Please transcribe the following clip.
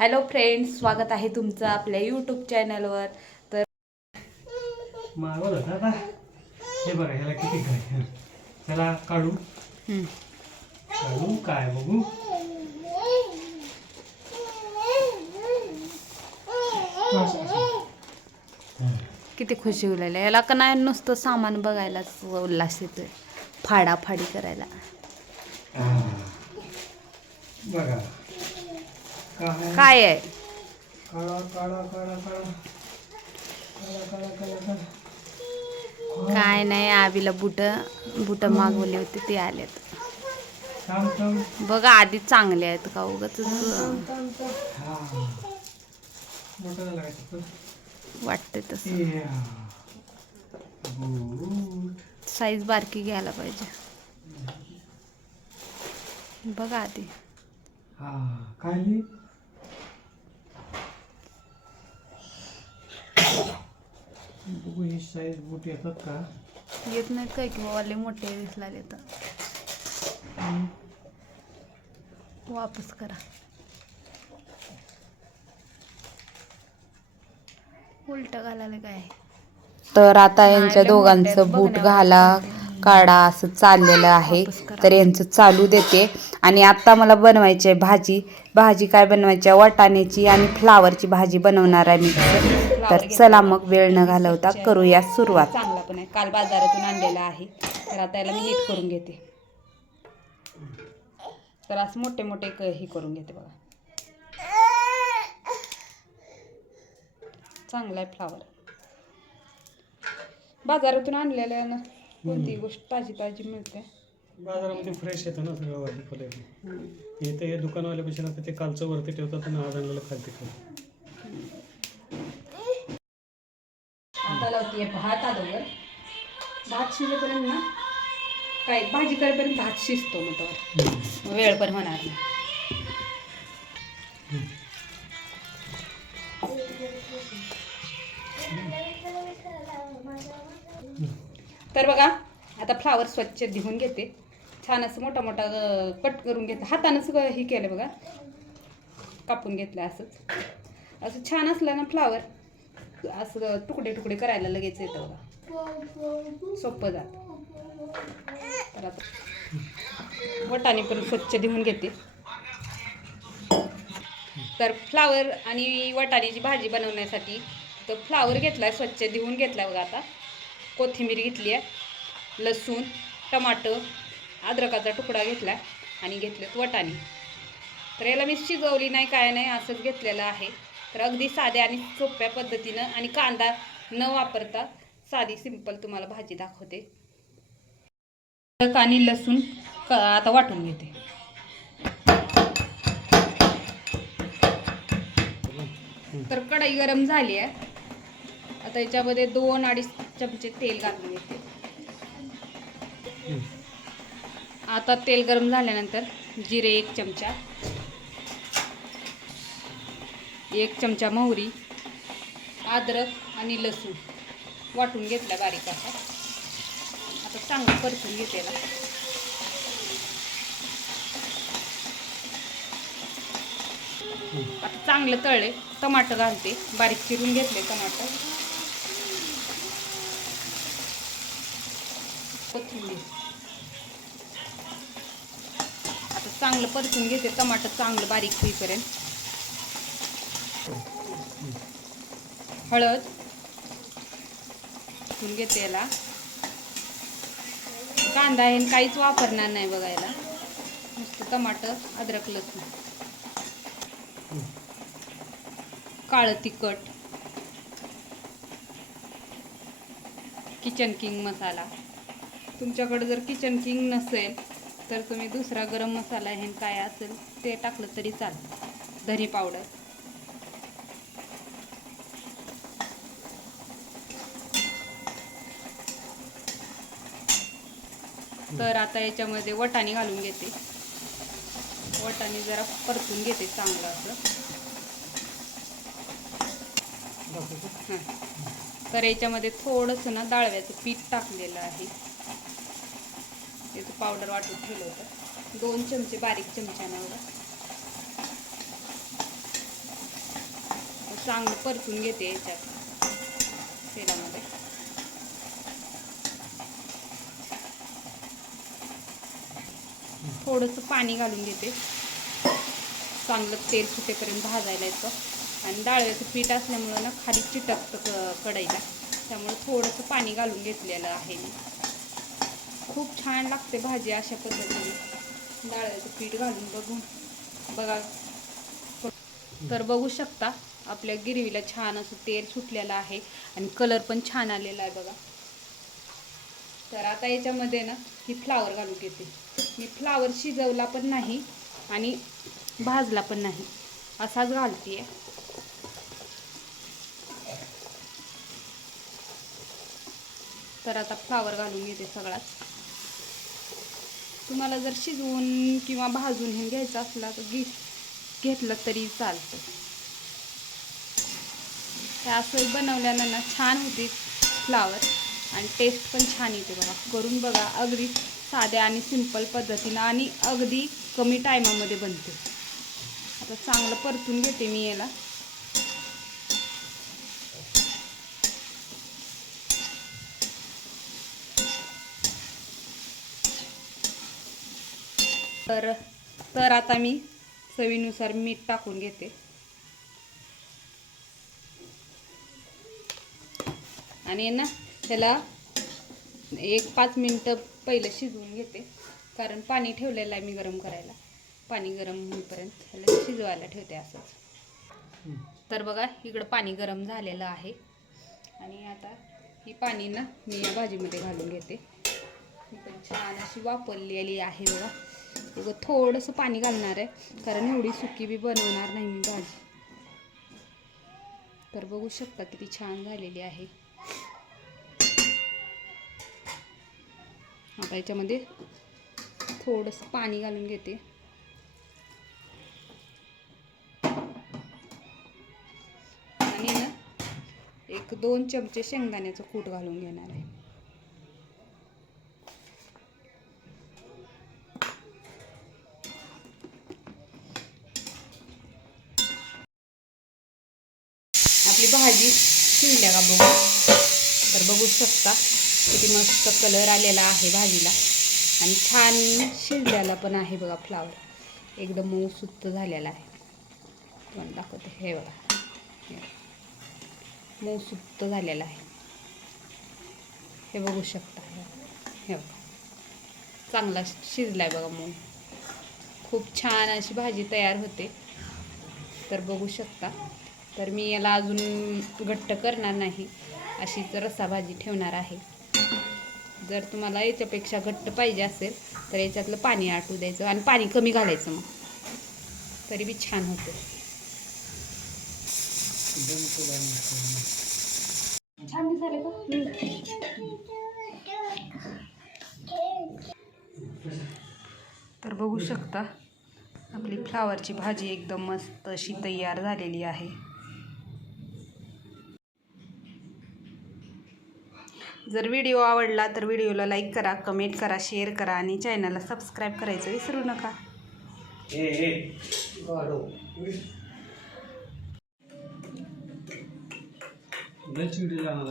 Hello friends स्वागत आहे तुमचं आपल्या यूट्यूब चॅनलवर तर मागवलं होतं आता. हे बघा ह्याला किती काय? चला काढू. हम्म, काढू काय बघू? असं, असं. किती खुशी होईल. याला का नाही नुसतं सामान बघायलाच उल्हास येतोय. फाडाफाडी करायला. बघा. काय आहे? काय नाही आवीला बुट बुट मागवले होते ते आलेत. बघा आधी चांगले आहेत का? उगाच वाटते तस. साईज बारकी घ्यायला पाहिजे. बघा आधी. बघू ही साईज बूट येतात का? येत नाहीत काय किंवा वाले मोठे दिसलाले तर. वापस करा. उलट घालायला काय तर आता यांच्या दोघांचं बूट घाला काढा असं चाललेलं आहे. तर यांचं चालू देते. आणि आता मला बनवायची आहे भाजी. भाजी काय बनवायची आहे? वाटाण्याची आणि फ्लावरची भाजी बनवणार आहे मी. तर चला मग वेळ न घालवता करूया सुरुवात. चांगला पण आहे काल बाजारातून आणलेला आहे. तर आता याला मी नीट करून घेते. तर असं मोठे मोठे हे करून घेते बघा. चांगला आहे फ्लावर बाजारातून आणलेल्या ना कोणती गोष्ट ताजी ताजी मिळते? बाजारामध्ये फ्रेश येतं ना सगळं फुलं. इथे हे दुकानवाल्यापेक्षा आता ते कालचं वरती ठेवतात आणि आज आणलेलं खालती ठेवतात. हे भात अगोदर भात शिजेपर्यंत ना काय भाजी करेपर्यंत भात शिजतो मग तर वेळ पण होणार नाही. तर बघा आता फ्लावर स्वच्छ धुवून घेते. छान असं मोठा मोठा कट करून घेते. हातानंच हे केलं बघा. कापून घेतलं असंच. असं छान असलं ना फ्लावर असं तुकडे तुकडे करायला लगेच येतं बघा. सोपं जात. तर आता वटाने पण स्वच्छ धुवून घेते. तर फ्लावर आणि वटाण्याची भाजी बनवण्यासाठी तर फ्लावर घेतलाय स्वच्छ धुवून घेतलाय बघा आता. कोथिंबीर घेतली आहे लसूण टमाटर अद्रकाचा तुकडा घेतला आणि घेतलेत वटाणे. तर याला मी शिजवली नाही काय नाही असंच घेतलेलं आहे. तर अगदी साध्या आणि सोप्या पद्धतीनं आणि कांदा न वापरता साधी सिंपल तुम्हाला भाजी दाखवते. अद्रक आणि लसूण क- आता वाटून घेते. तर कढई गरम झाली आहे. आता याच्यामध्ये दोन अडीच चमचे तेल घालून घेते. आता तेल गरम झाल्यानंतर जिरे एक चमचा. एक चमचा मोहरी अद्रक आणि लसूण वाटून घेतला बारीक असा. आता चांगलं परतून घेते ना. आता चांगलं तळले टमाटर घालते. बारीक चिरून घेतले टमाटर कोथिंबीर आता चांगलं परतून घेते. टमाटर चांगलं बारीक होईपर्यंत. हळद घेते याला. कांदा हे काहीच वापरणार नाही बघायला. नुसतं टमाटर अद्रक लसूण. काळं तिखट. Kitchen king masala. तुमच्याकडे जर किचन किंग नसेल तर तुम्ही दुसरा गरम मसाला हे काय असेल ते टाकलं तरी चालेल. धनी पावडर. तर आता याच्यामध्ये वटाणे घालून घेते. वटाणे जरा परतून घेते चांगलं असं. तर याच्यामध्ये थोडंसं ना डाळव्याचं पीठ टाकलेलं आहे. त्याचं पावडर वाटून ठेवलं होतं. दोन चमचे बारीक चमच्यानं. चांगलं परतून घेते याच्यात. तेलामध्ये. थोडंसं पाणी घालून घेते चांगलं तेल सुटेपर्यंत भाजायला येतं. आणि डाळव्याचं पीठ असल्यामुळं ना खाली चिटकतं क कढईला. त्यामुळे थोडंसं पाणी घालून घेतलेलं आहे मी. खूप छान लागते भाजी अशा पद्धतीने. डाळ्याचं पीठ घालून बघून. बघा. तर बघू शकता आपल्या गिरवीला छान असं तेल सुटलेलं आहे. आणि कलर पण छान आलेला आहे बघा. तर आता याच्यामध्ये ना ही फ्लावर घालून घेते. मी फ्लावर शिजवला पण नाही आणि भाजला पण नाही. असाच घालते तर आता फ्लावर घालून घेते सगळाच. तुम्हाला जर शिजवून किंवा भाजून हे घ्यायचं असला तर घे घेतलं तरी चालतं. ते असं बनवल्यानं ना छान होती फ्लावर आणि टेस्ट पण छान येते बघा. करून बघा अगदी साध्या आणि सिंपल पद्धतीनं आणि अगदी कमी टायमामध्ये बनते. आता चांगलं परतून घेते मी याला. तर तर आता मी चवीनुसार मीठ टाकून घेते. आणि ना त्याला एक पाच मिनटं पहिलं शिजवून घेते. कारण पाणी ठेवलेलं आहे मी गरम करायला. पाणी गरम होईपर्यंत त्याला शिजवायला ठेवते असंच. तर बघा इकडं पाणी गरम झालेलं आहे. आणि आता ही पाणी ना मी या भाजीमध्ये घालून घेते. ही पण छान अशी वापरलेली आहे बघा. उगं थोडंसं पाणी घालणार आहे. कारण एवढी सुकी बी बनवणार नाही मी भाजी. तर बघू शकता किती छान झालेली आहे. आता याच्यामध्ये थोडंसं पाणी घालून घेते. आणि ना एक दोन चमचे शेंगदाण्याचं कूट घालून घेणार आहे. आपली भाजी शिवल्या का बघू? तर बघू शकता. किती मस्त कलर आलेला आहे भाजीला. आणि छान शिजलेला पण आहे बघा फ्लावर एकदम मऊसुत्त झालेला आहे. तुम्हाला दाखवते हे बघा. मऊसुत्त मऊ झालेला आहे. हे बघू शकता. हे बघा. हे बघा चांगला शिजला आहे बघा मऊ. खूप छान अशी भाजी तयार होते. तर बघू शकता. तर मी याला अजून घट्ट करणार नाही. अशीच रस्सा भाजी ठेवणार आहे. जर तुम्हाला याच्यापेक्षा घट्ट पाहिजे असेल तर याच्यातलं पाणी आटू द्यायचं आणि पाणी कमी घालायचं मग. तरी बी छान होते. छान दिसायला तर बघू शकता आपली फ्लावरची भाजी एकदम मस्त अशी तयार झालेली आहे. जर व्हिडिओ आवडला तर व्हिडिओला लाईक करा कमेंट करा शेअर करा आणि चॅनलला सबस्क्राईब करायचं विसरू नका. लंच व्हिडिओ जाणार